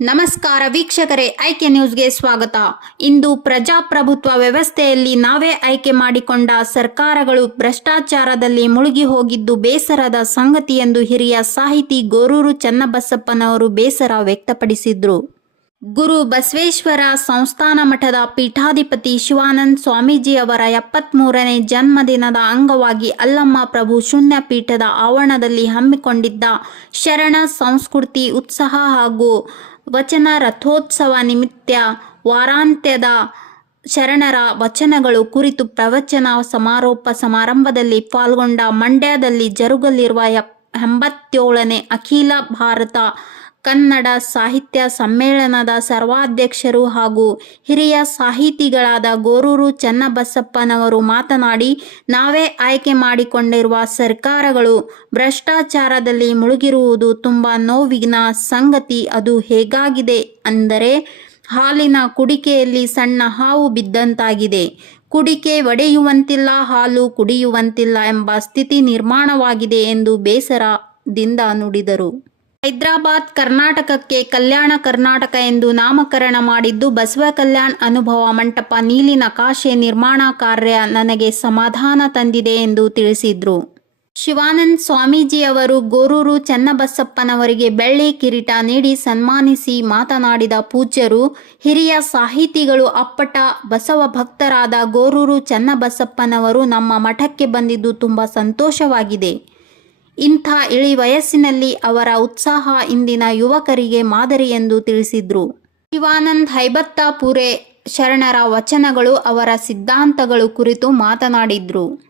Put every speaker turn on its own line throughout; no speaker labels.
ನಮಸ್ಕಾರ ವೀಕ್ಷಕರೇ ಆಯ್ಕೆ ನ್ಯೂಸ್ಗೆ ಸ್ವಾಗತ. ಇಂದು ಪ್ರಜಾಪ್ರಭುತ್ವ ವ್ಯವಸ್ಥೆಯಲ್ಲಿ ನಾವೇ ಆಯ್ಕೆ ಮಾಡಿಕೊಂಡ ಸರ್ಕಾರಗಳು ಭ್ರಷ್ಟಾಚಾರದಲ್ಲಿ ಮುಳುಗಿ ಹೋಗಿದ್ದು ಬೇಸರದ ಸಂಗತಿ ಎಂದು ಹಿರಿಯ ಸಾಹಿತಿ ಗೋರೂರು ಚನ್ನಬಸಪ್ಪನವರು ಬೇಸರ ವ್ಯಕ್ತಪಡಿಸಿದ್ರು. ಗುರು ಬಸವೇಶ್ವರ ಸಂಸ್ಥಾನ ಮಠದ ಪೀಠಾಧಿಪತಿ ಶಿವಾನಂದ ಸ್ವಾಮೀಜಿ ಅವರ ಎಪ್ಪತ್ಮೂರನೇ ಜನ್ಮದಿನದ ಅಂಗವಾಗಿ ಅಲ್ಲಮ್ಮ ಪ್ರಭು ಶೂನ್ಯ ಪೀಠದ ಆವರಣದಲ್ಲಿ ಹಮ್ಮಿಕೊಂಡಿದ್ದ ಶರಣ ಸಂಸ್ಕೃತಿ ಉತ್ಸಾಹ ಹಾಗೂ ವಚನ ರಥೋತ್ಸವ ನಿಮಿತ್ತ ವಾರಾಂತ್ಯದ ಶರಣರ ವಚನಗಳು ಕುರಿತು ಪ್ರವಚನ ಸಮಾರೋಪ ಸಮಾರಂಭದಲ್ಲಿ ಪಾಲ್ಗೊಂಡ ಮಂಡ್ಯದಲ್ಲಿ ಜರುಗಲಿರುವ ಎಂಬತ್ತೇಳನೇ ಅಖಿಲ ಭಾರತ ಕನ್ನಡ ಸಾಹಿತ್ಯ ಸಮ್ಮೇಳನದ ಸರ್ವಾಧ್ಯಕ್ಷರು ಹಾಗೂ ಹಿರಿಯ ಸಾಹಿತಿಗಳಾದ ಗೋರೂರು ಚನ್ನಬಸಪ್ಪನವರು ಮಾತನಾಡಿ, ನಾವೇ ಆಯ್ಕೆ ಮಾಡಿಕೊಂಡಿರುವ ಸರ್ಕಾರಗಳು ಭ್ರಷ್ಟಾಚಾರದಲ್ಲಿ ಮುಳುಗಿರುವುದು ತುಂಬ ನೋವಿನ ಸಂಗತಿ. ಅದು ಹೇಗಾಗಿದೆ ಅಂದರೆ, ಹಾಲಿನ ಕುಡಿಕೆಯಲ್ಲಿ ಸಣ್ಣ ಹಾವು ಬಿದ್ದಂತಾಗಿದೆ. ಕುಡಿಕೆ ಒಡೆಯುವಂತಿಲ್ಲ, ಹಾಲು ಕುಡಿಯುವಂತಿಲ್ಲ ಎಂಬ ಸ್ಥಿತಿ ನಿರ್ಮಾಣವಾಗಿದೆ ಎಂದು ಬೇಸರದಿಂದ ನುಡಿದರು. ಹೈದರಾಬಾದ್, ಕರ್ನಾಟಕಕ್ಕೆ ಕಲ್ಯಾಣ ಕರ್ನಾಟಕ ಎಂದು ನಾಮಕರಣ ಮಾಡಿದ್ದು ಬಸವ ಕಲ್ಯಾಣ್ ಅನುಭವ ಮಂಟಪ ನೀಲಿ ನಕಾಶೆ ನಿರ್ಮಾಣ ಕಾರ್ಯ ನನಗೆ ಸಮಾಧಾನ ತಂದಿದೆ ಎಂದು ತಿಳಿಸಿದ್ರು. ಶಿವಾನಂದ್ ಸ್ವಾಮೀಜಿಯವರು ಗೋರೂರು ಚನ್ನಬಸಪ್ಪನವರಿಗೆ ಬೆಳ್ಳಿ ಕಿರೀಟ ನೀಡಿ ಸನ್ಮಾನಿಸಿ ಮಾತನಾಡಿದ ಪೂಜ್ಯರು, ಹಿರಿಯ ಸಾಹಿತಿಗಳು ಅಪ್ಪಟ ಬಸವ ಭಕ್ತರಾದ ಗೋರೂರು ಚನ್ನಬಸಪ್ಪನವರು ನಮ್ಮ ಮಠಕ್ಕೆ ಬಂದಿದ್ದು ತುಂಬ ಸಂತೋಷವಾಗಿದೆ. ಇಂಥ ಇಳಿ ವಯಸ್ಸಿನಲ್ಲಿ ಅವರ ಉತ್ಸಾಹ ಇಂದಿನ ಯುವಕರಿಗೆ ಮಾದರಿ ಎಂದು ತಿಳಿಸಿದ್ರು. ಶಿವಾನಂದ್ ಹೈಬತ್ತಾಪುರೆ ಶರಣರ ವಚನಗಳು ಅವರ ಸಿದ್ಧಾಂತಗಳು ಕುರಿತು ಮಾತನಾಡಿದ್ರು.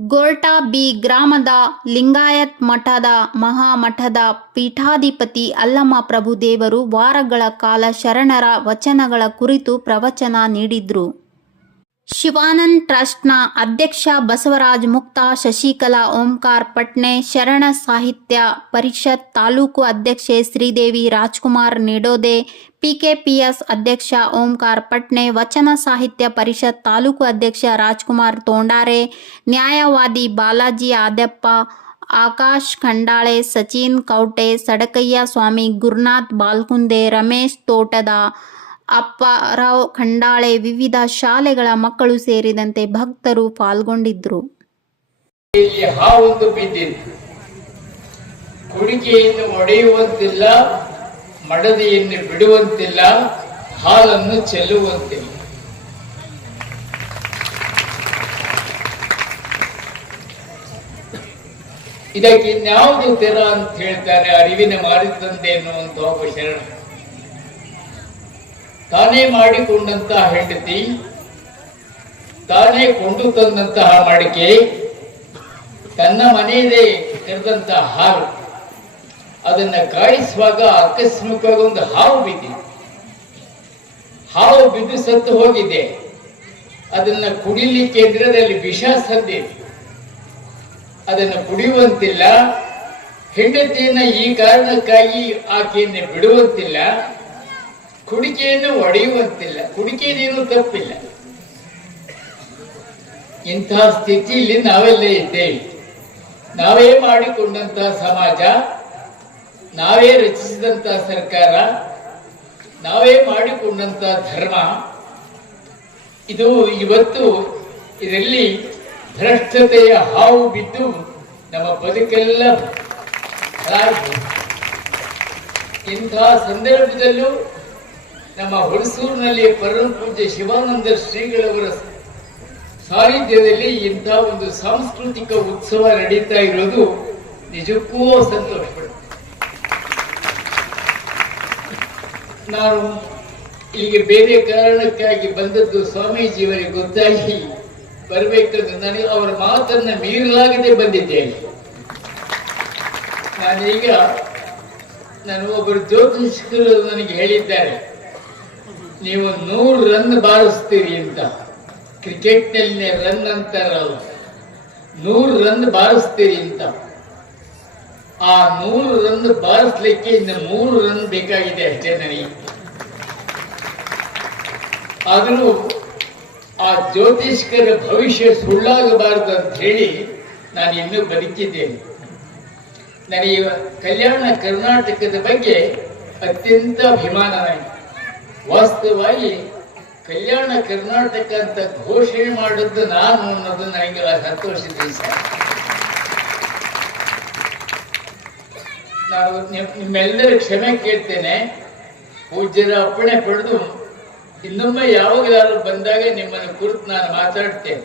ಗೋರ್ಟಾ ಬಿ ಗ್ರಾಮದ ಲಿಂಗಾಯತ್ ಮಠದ ಮಹಾಮಠದ ಪೀಠಾಧಿಪತಿ ಅಲ್ಲಮ್ಮ ಪ್ರಭುದೇವರು ವಾರಗಳ ಕಾಲ ಶರಣರ ವಚನಗಳ ಕುರಿತು ಪ್ರವಚನ ನೀಡಿದ್ರು. ಶಿವಾನಂದ್ ಟ್ರಸ್ಟ್ನ ಅಧ್ಯಕ್ಷ ಬಸವರಾಜ್ ಮುಕ್ತ, ಶಶಿಕಲಾ ಓಂಕಾರ್ ಪಟ್ನೆ, ಶರಣ ಸಾಹಿತ್ಯ ಪರಿಷತ್ ತಾಲೂಕು ಅಧ್ಯಕ್ಷೆ ಶ್ರೀದೇವಿ ರಾಜ್ಕುಮಾರ್ ನಿಡೋದೆ, ಪಿಕೆಪಿಎಸ್ ಅಧ್ಯಕ್ಷ ಓಂಕಾರ್ ಪಟ್ನೆ, ವಚನ ಸಾಹಿತ್ಯ ಪರಿಷತ್ ತಾಲೂಕು ಅಧ್ಯಕ್ಷ ರಾಜ್ಕುಮಾರ್ ತೋಂಡಾರೆ, ನ್ಯಾಯವಾದಿ ಬಾಲಾಜಿ ಆದ್ಯಪ್ಪ ಆಕಾಶ್ ಖಂಡಾಳೆ, ಸಚಿನ್ ಕೌಟೆ, ಸಡಕಯ್ಯ ಸ್ವಾಮಿ ಗುರುನಾಥ್ ಬಾಲ್ಕುಂದೆ, ರಮೇಶ್ ತೋಟದ ಅಪ್ಪಾರಾವ್ ಖಂಡಾಳೆ ವಿವಿಧ ಶಾಲೆಗಳ ಮಕ್ಕಳು ಸೇರಿದಂತೆ ಭಕ್ತರು ಪಾಲ್ಗೊಂಡಿದ್ದರು
ಕುಡಿಕೆಯನ್ನು ಒಡೆಯುವಂತಿಲ್ಲ, ಮಡದಿಯನ್ನು ಬಿಡುವಂತಿಲ್ಲ, ಹಾಲನ್ನು ಚೆಲ್ಲುವಂತಿಲ್ಲ. ಇದಕ್ಕೆ ಇನ್ಯಾವುದು ತೆರ ಅಂತ ಹೇಳ್ತಾರೆ ಅರಿವಿನ ಮಾರಿತಂದೆ ಎನ್ನುವಂತಹ ಒಬ್ಬ ಶರಣ ತಾನೇ ಮಾಡಿಕೊಂಡಂತಹ ಹೆಂಡತಿ, ತಾನೇ ಕೊಂಡು ತಂದಂತಹ ಮಡಿಕೆ, ತನ್ನ ಮನೆಯಲ್ಲೇ ತೆರೆದಂತಹ ಹಾಲು, ಅದನ್ನ ಕಾಯಿಸುವಾಗ ಆಕಸ್ಮಿಕವಾಗಿ ಒಂದು ಹಾವು ಬಿದ್ದಿದೆ. ಹಾವು ಬಿದ್ದು ಸತ್ತು ಹೋಗಿದೆ. ಅದನ್ನ ಕುಡಿಲಿಕ್ಕೆ ಅಂದ್ರೆ ಅದರಲ್ಲಿ ವಿಷ ಸಂದಿದೆ. ಅದನ್ನ ಕುಡಿಯುವಂತಿಲ್ಲ. ಹೆಂಡತಿಯನ್ನ ಈ ಕಾರಣಕ್ಕಾಗಿ ಆಕೆಯನ್ನು ಬಿಡುವಂತಿಲ್ಲ. ಕುಡಿಕೆಯನ್ನು ಒಡೆಯುವಂತಿಲ್ಲ. ಕುಡಿಕೆಯದೇನು ತಪ್ಪಿಲ್ಲ. ಇಂತಹ ಸ್ಥಿತಿಯಲ್ಲಿ ನಾವೆಲ್ಲ ಇದ್ದೇವೆ. ನಾವೇ ಮಾಡಿಕೊಂಡಂತಹ ಸಮಾಜ, ನಾವೇ ರಚಿಸಿದಂತಹ ಸರ್ಕಾರ, ನಾವೇ ಮಾಡಿಕೊಂಡಂತಹ ಧರ್ಮ, ಇದು ಇವತ್ತು ಇದರಲ್ಲಿ ಭ್ರಷ್ಟತೆಯ ಹಾವು ಬಿದ್ದು ನಮ್ಮ ಬದುಕೆಲ್ಲ ಇಂತಹ ಸಂದರ್ಭದಲ್ಲೂ ನಮ್ಮ ಹುಣಸೂರಿನಲ್ಲಿ ಪರಮ ಪೂಜ್ಯ ಶಿವಾನಂದ ಶ್ರೀಗಳವರ ಸಾನ್ನಿಧ್ಯದಲ್ಲಿ ಇಂಥ ಒಂದು ಸಾಂಸ್ಕೃತಿಕ ಉತ್ಸವ ನಡೀತಾ ಇರೋದು ನಿಜಕ್ಕೂ ಸಂತೋಷ ನಾನು ಇಲ್ಲಿಗೆ ಬೇರೆ ಕಾರಣಕ್ಕಾಗಿ ಬಂದದ್ದು ಸ್ವಾಮೀಜಿಯವರಿಗೆ ಗೊತ್ತಾಗಿ ಬರಬೇಕಂದ್ರೆ ನನಗೆ ಅವರ ಮಾತನ್ನ ಮೀರಲಾಗದೆ ಬಂದಿದ್ದೇನೆ ನಾನೀಗ ನಾನು ಒಬ್ಬರು ಜ್ಯೋತಿಷ್ಕರು ನನಗೆ ಹೇಳಿದ್ದಾರೆ. ನೀವು ನೂರು ರನ್ ಬಾರಿಸ್ತೀರಿ ಅಂತ. ಕ್ರಿಕೆಟ್ನಲ್ಲಿ ರನ್ ಅಂತಾರಲ್ಲ. ನೂರು ರನ್ ಬಾರಿಸ್ತೀರಿ ಅಂತ. ಆ ನೂರು ರನ್ ಬಾರಿಸ್ಲಿಕ್ಕೆ ಇನ್ನು ಮೂರು ರನ್ ಬೇಕಾಗಿದೆ ಅಷ್ಟೇ ನನಗೆ. ಆದರೂ ಆ ಜ್ಯೋತಿಷ್ಕರ ಭವಿಷ್ಯ ಸುಳ್ಳಾಗಬಾರದು ಅಂತ ಹೇಳಿ ನಾನು ಇನ್ನೂ ಬದುಕಿದ್ದೇನೆ. ನನಗೆ ಕಲ್ಯಾಣ ಕರ್ನಾಟಕದ ಬಗ್ಗೆ ಅತ್ಯಂತ ಅಭಿಮಾನ ವಾಸ್ತವವಾಗಿ ಕಲ್ಯಾಣ ಕರ್ನಾಟಕ ಅಂತ ಘೋಷಣೆ ಮಾಡಿದ್ದು ನಾನು ಅನ್ನೋದು ನನಗೆ ಸಂತೋಷದ ಸರ್ ನಾವು ನಿಮ್- ನಿಮ್ಮೆಲ್ಲರ ಕ್ಷಮೆ ಕೇಳ್ತೇನೆ. ಪೂಜ್ಯರ ಅಪ್ಪಣೆ ಪಡೆದು ಇನ್ನೊಮ್ಮೆ ಯಾವಾಗಲಾದ್ರೂ ಬಂದಾಗ ನಿಮ್ಮನ್ನು ಕುರಿತು ನಾನು ಮಾತಾಡ್ತೇನೆ.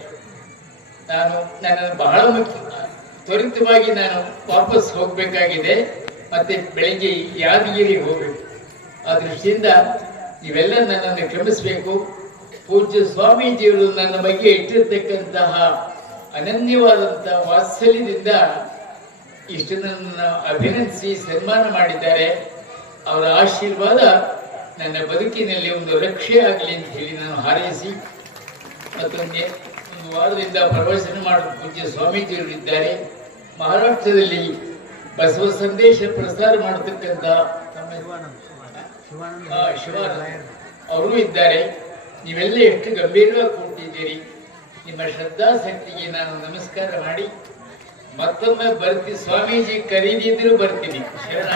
ನಾನು ನನ್ನನ್ನು ಬಹಳ ಮುಖ್ಯ ತ್ವರಿತವಾಗಿ ನಾನು ವಾಪಸ್ ಹೋಗಬೇಕಾಗಿದೆ. ಮತ್ತೆ ಬೆಳಿಗ್ಗೆ ಯಾದಗಿರಿಗೆ ಹೋಗಬೇಕು. ಆ ದೃಷ್ಟಿಯಿಂದ ನೀವೆಲ್ಲ ನನ್ನನ್ನು ಕ್ಷಮಿಸಬೇಕು. ಪೂಜ್ಯ ಸ್ವಾಮೀಜಿಯವರು ನನ್ನ ಬಗ್ಗೆ ಇಟ್ಟಿರ್ತಕ್ಕಂತಹ ಅನನ್ಯವಾದಂತಹ ವಾತ್ಸಲ್ಯದಿಂದ ಇಷ್ಟು ನನ್ನ ಅಭಿನಂದಿಸಿ ಸನ್ಮಾನ ಮಾಡಿದ್ದಾರೆ. ಅವರ ಆಶೀರ್ವಾದ ನನ್ನ ಬದುಕಿನಲ್ಲಿ ಒಂದು ರಕ್ಷೆ ಆಗಲಿ ಅಂತ ಹೇಳಿ ನಾನು ಹಾರೈಸಿ ಮತ್ತೊಂದು ಒಂದು ವಾರದಿಂದ ಪ್ರವಚನ ಮಾಡುವ ಪೂಜ್ಯ ಸ್ವಾಮೀಜಿಯವರು ಇದ್ದಾರೆ. ಮಹಾರಾಷ್ಟ್ರದಲ್ಲಿ ಬಸವ ಸಂದೇಶ ಪ್ರಸಾರ ಮಾಡತಕ್ಕಂಥ ನಮ್ಮ ಶಿವಾನಂದ ಅವರು ಇದ್ದಾರೆ. ನೀವೆಲ್ಲ ಎಷ್ಟು ಗಂಭೀರವಾಗಿ ಕೊಟ್ಟಿದ್ದೀರಿ ನಿಮ್ಮ ಶ್ರದ್ಧಾಸಕ್ತಿಗೆ ನಾನು ನಮಸ್ಕಾರ ಮಾಡಿ ಮತ್ತೊಮ್ಮೆ ಬರ್ತೀನಿ ಸ್ವಾಮೀಜಿ ಕರೀದಿದ್ರು ಬರ್ತೀನಿ. ಶರಣ